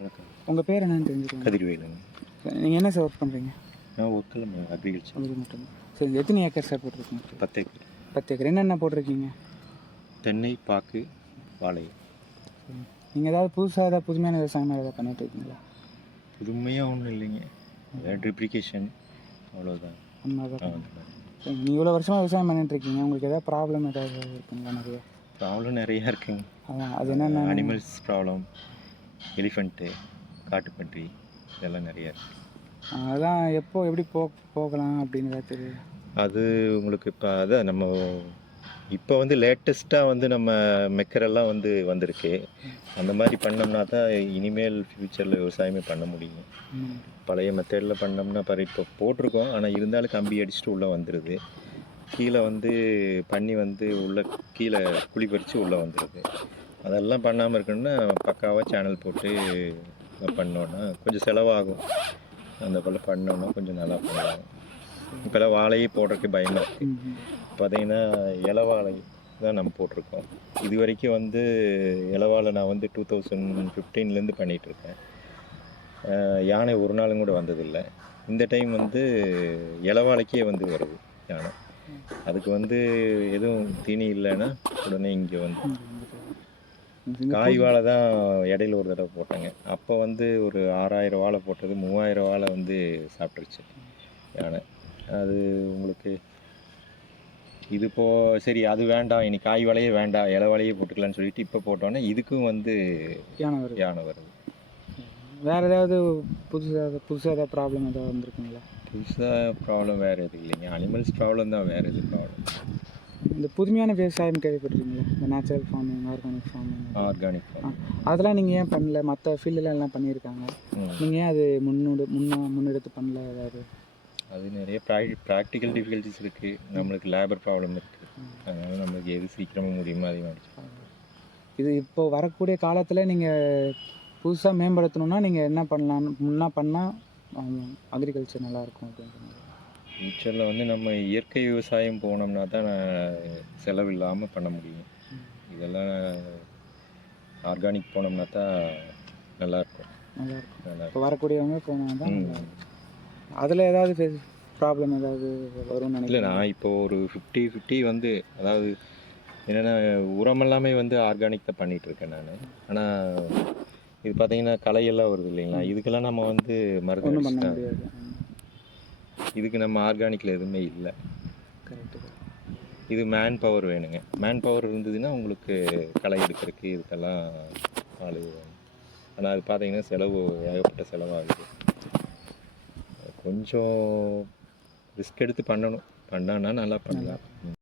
வணக்கம். உங்கள் பேர் என்னன்னு தெரிஞ்சுக்கோங்க. கதிர்வேலுங்க. நீங்கள் என்ன சார் ஒர்க் பண்ணுறீங்க? நான் ஒர்க்கில் அக்ரிகல்ச்சர். அது மட்டும் சரி, எத்தனை ஏக்கர் சார் போட்டிருக்கீங்க? 10 ஏக்கர். 10 ஏக்கர். என்னென்ன போட்டிருக்கீங்க? தென்னை, பாக்கு, வாழை. நீங்கள் ஏதாவது புதுசாக ஏதாவது புதுமையான விவசாயம் ஏதாவது பண்ணிட்டு இருக்கீங்களா? புதுமையாக ஒன்றும் இல்லைங்க, ட்ரிப்ளிகேஷன் அவ்வளோதான். அவ்வளோதான். சரி, நீங்கள் இவ்வளோ வருஷமாக விவசாயம் பண்ணிட்டு இருக்கீங்க, உங்களுக்கு ஏதாவது ப்ராப்ளம் ஏதாவது இருக்குங்களா? நிறைய ப்ராப்ளம் நிறையா இருக்குங்க. அதான் அது என்னென்ன? அனிமல்ஸ் ப்ராப்ளம், எலிஃபண்ட்டு, காட்டுப்பன்றி, இதெல்லாம் நிறையா இருக்குது. அதான் எப்போ எப்படி போகலாம் அப்படின்னு ஏதாவது தெரியும்? அது உங்களுக்கு இப்போ அதான் நம்ம இப்போ வந்து லேட்டஸ்ட்டாக வந்து நம்ம மெக்கரெல்லாம் வந்து வந்திருக்கு. அந்த மாதிரி பண்ணோம்னா தான் இனிமேல் ஃப்யூச்சரில் விவசாயமே பண்ண முடியும். பழைய மெத்தடில் பண்ணோம்னா இப்போ போட்டிருக்கோம், ஆனால் இருந்தாலும் கம்பி அடிச்சுட்டு உள்ளே வந்துடுது. கீழே வந்து பண்ணி வந்து உள்ளே கீழே குழி பறித்து உள்ளே வந்துடுது. அதெல்லாம் பண்ணாமல் இருக்கணும்னா பக்காவாக சேனல் போட்டு பண்ணோன்னா கொஞ்சம் செலவாகும். அந்த போல் பண்ணோன்னா கொஞ்சம் நல்லா பண்ணலாம். இப்போல்லாம் வாழையே போடுறதுக்கு பயமாக இருக்குது. பார்த்தீங்கன்னா இலவாழை தான் நம்ம போட்டிருக்கோம். இது வரைக்கும் வந்து இலவாழை நான் வந்து 2015லேருந்து பண்ணிகிட்ருக்கேன். யானை ஒரு நாளும் கூட வந்ததில்லை. இந்த டைம் வந்து இலவாழைக்கே வந்து வருது யானை. அதுக்கு வந்து எதுவும் தீனி இல்லைன்னா உடனே இங்கே வந்து காய் வாழை தான் இடையில ஒரு தடவை போட்டாங்க. அப்போ வந்து ஒரு 6000 வாழை போட்டது 3000 வாழை வந்து சாப்பிட்ருச்சு யானை. அது உங்களுக்கு இது சரி அது வேண்டாம், இனி காய் வாழையே வேண்டாம், இலை வாழையே போட்டுக்கலான்னு சொல்லிட்டு இப்போ போட்டோன்னே இதுக்கும் வந்து யானை வருது. வேறு ஏதாவது புதுசாக ஏதாவது ப்ராப்ளம் ஏதாவது வந்திருக்குங்களா? புதுசாக ப்ராப்ளம் வேறு எதுவும் இல்லைங்க, அனிமல்ஸ் ப்ராப்ளம் தான், வேறு எதுவும் ப்ராப்ளம். இந்த புதுமையான விவசாயம் கேள்விப்பட்டிருக்கீங்களா? இந்த natural farming, organic farming. Organic farming அதெல்லாம் நீங்கள் ஏன் பண்ணல? மற்ற ஃபீல்டெலாம் எல்லாம் பண்ணியிருக்காங்க, நீங்கள் ஏன் அது முன்னெடுத்து பண்ணல? ஏதாவது அது நிறைய ப்ராக்டிக்கல் டிஃபிகல்ட்டிஸ் இருக்குது. நம்மளுக்கு லேபர் ப்ராப்ளம் இருக்குது. அதனால் நம்மளுக்கு எது சீக்கிரமாக முடியுமோ அதையும் அடிச்சு. இது இப்போது வரக்கூடிய காலத்தில் நீங்கள் புதுசாக மேம்படுத்தணுன்னா நீங்கள் என்ன பண்ணலாம்? பண்ணால் அக்ரிகல்ச்சர் நல்லாயிருக்கும் அப்படின்ற மாதிரி. ஃப்யூச்சரில் வந்து நம்ம இயற்கை விவசாயம் போனோம்னா தான் செலவு இல்லாமல் பண்ண முடியும். இதெல்லாம் ஆர்கானிக் போனோம்னா தான் நல்லாயிருக்கும். இப்போ வரக்கூடியவங்க போனால் தான் அதில் ஏதாவது ப்ராப்ளம் ஏதாவது வரும்னு நினைக்கல. நான் இப்போது ஒரு 50-50 வந்து, அதாவது என்னென்னா உரம் எல்லாமே வந்து ஆர்கானிக் தான் பண்ணிகிட்ருக்கேன் நான். ஆனால் இது பார்த்தீங்கன்னா களையெல்லாம் வருது இல்லைங்களா, இதுக்கெல்லாம் நம்ம வந்து மருந்து பண்ண முடியாது. இதுக்கு நம்ம ஆர்கானிக்கில் எதுவுமே இல்லை. கரெக்டு. இது மேன் பவர் வேணுங்க. மேன் பவர் இருந்ததுன்னா உங்களுக்கு களை எடுக்கிறதுக்கு இதுக்கெல்லாம் ஆள் வேணும். ஆனால் அது பார்த்தீங்கன்னா செலவு ஏகப்பட்ட செலவாகுது. கொஞ்சம் ரிஸ்க் எடுத்து பண்ணணும், பண்ணான்னா நல்லா பண்ணலாம்.